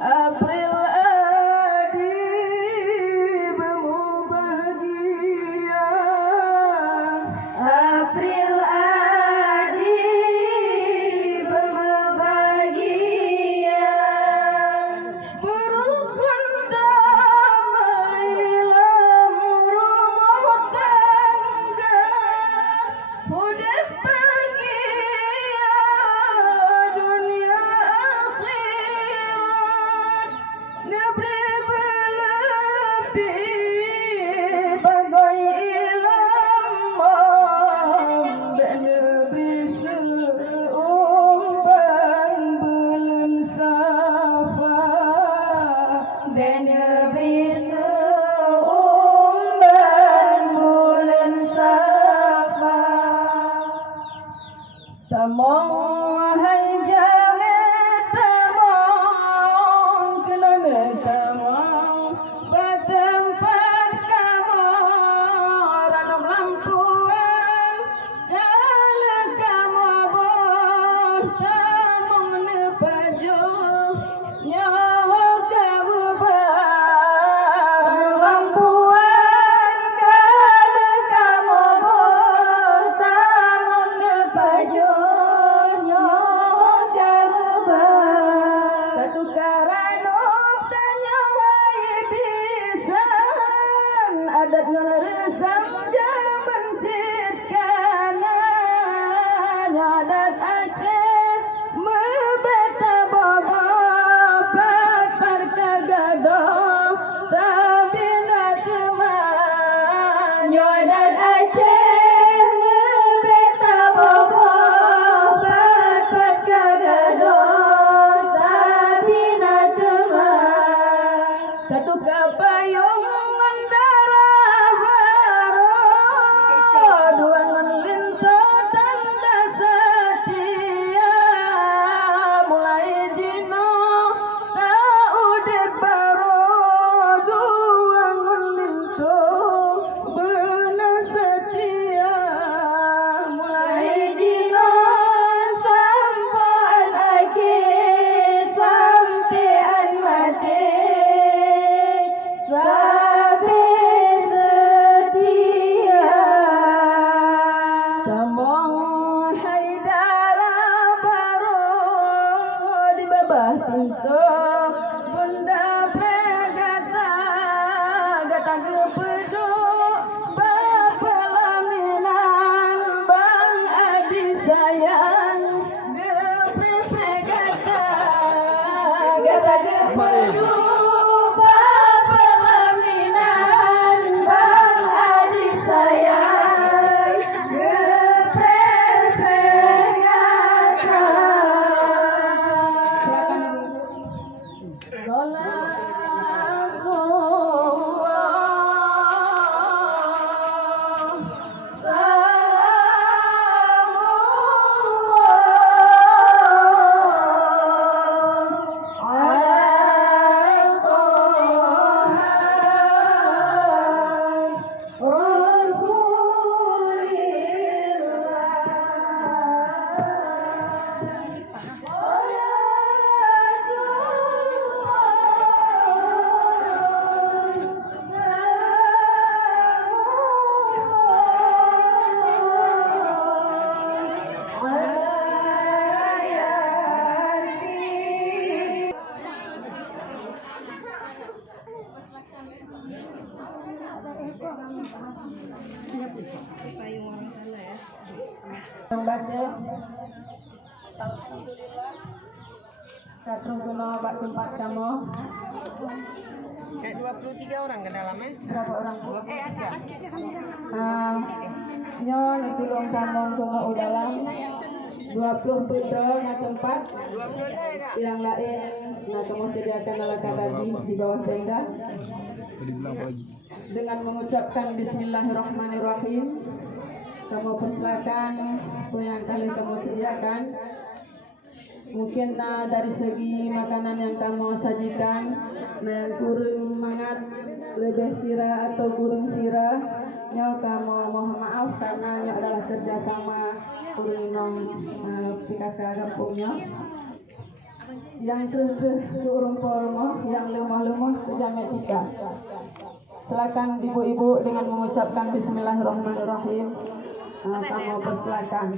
April adi berbahagia, April adi berbahagia, berukun damai dalam rumah tangga, mudah bahagia dunia akhirat, lebih berlebih bagai ilham dan lebih seumban bulan Safa, dan lebih seumban bulan Safa. Tamong hai jangan tamong kenana tamong bertempat kamu ranum lampuan jalan kamu bos tamong nepaju nyawa kamu bar lampuan jalan kamu bos tamong nepaju nyawa kamu bar satu karano tanya ibisan adat ngeresam jar menciptakan adat Aceh membeta baba patar kagado tabina teman adat Aceh membeta baba patar kagado tabina teman satu kapayung mendara baru dua melinto tanda setia mulai dino tak udah baru dua melinto benar setia mulai dino sampai akhir sampai mati sampai setia. Tamong haidara baru di bawah pintu bunda berkata gata gepedu berpelaminan bang adi sayang gepepe gata gepedu berpelaminan bang adi sayang gepepe gata. Alhamdulillah. Satu guna obat tempat kamu. Kayak 23 orang ke dalamnya? Berapa orang? 23. Nyon itu dong sambung tunggu udalam 20 betul na tempat 20 yang lain nah kamu sediakan alat tadi di bawah tenda dengan mengucapkan Bismillahirrahmanirrahim. Kamu persilakan yang kali kamu sediakan. Mungkin dari segi makanan yang kamu sajikan, yang kurang mangat lebih sirah atau kurang sirah, kamu mohon maaf karena ini adalah kerjasama kurang PKK kampungnya. yang terus urung polmo, yang lemah-lemah sejamet ika. Silakan ibu-ibu dengan mengucapkan Bismillahirrahmanirrahim. Kamu persilakan.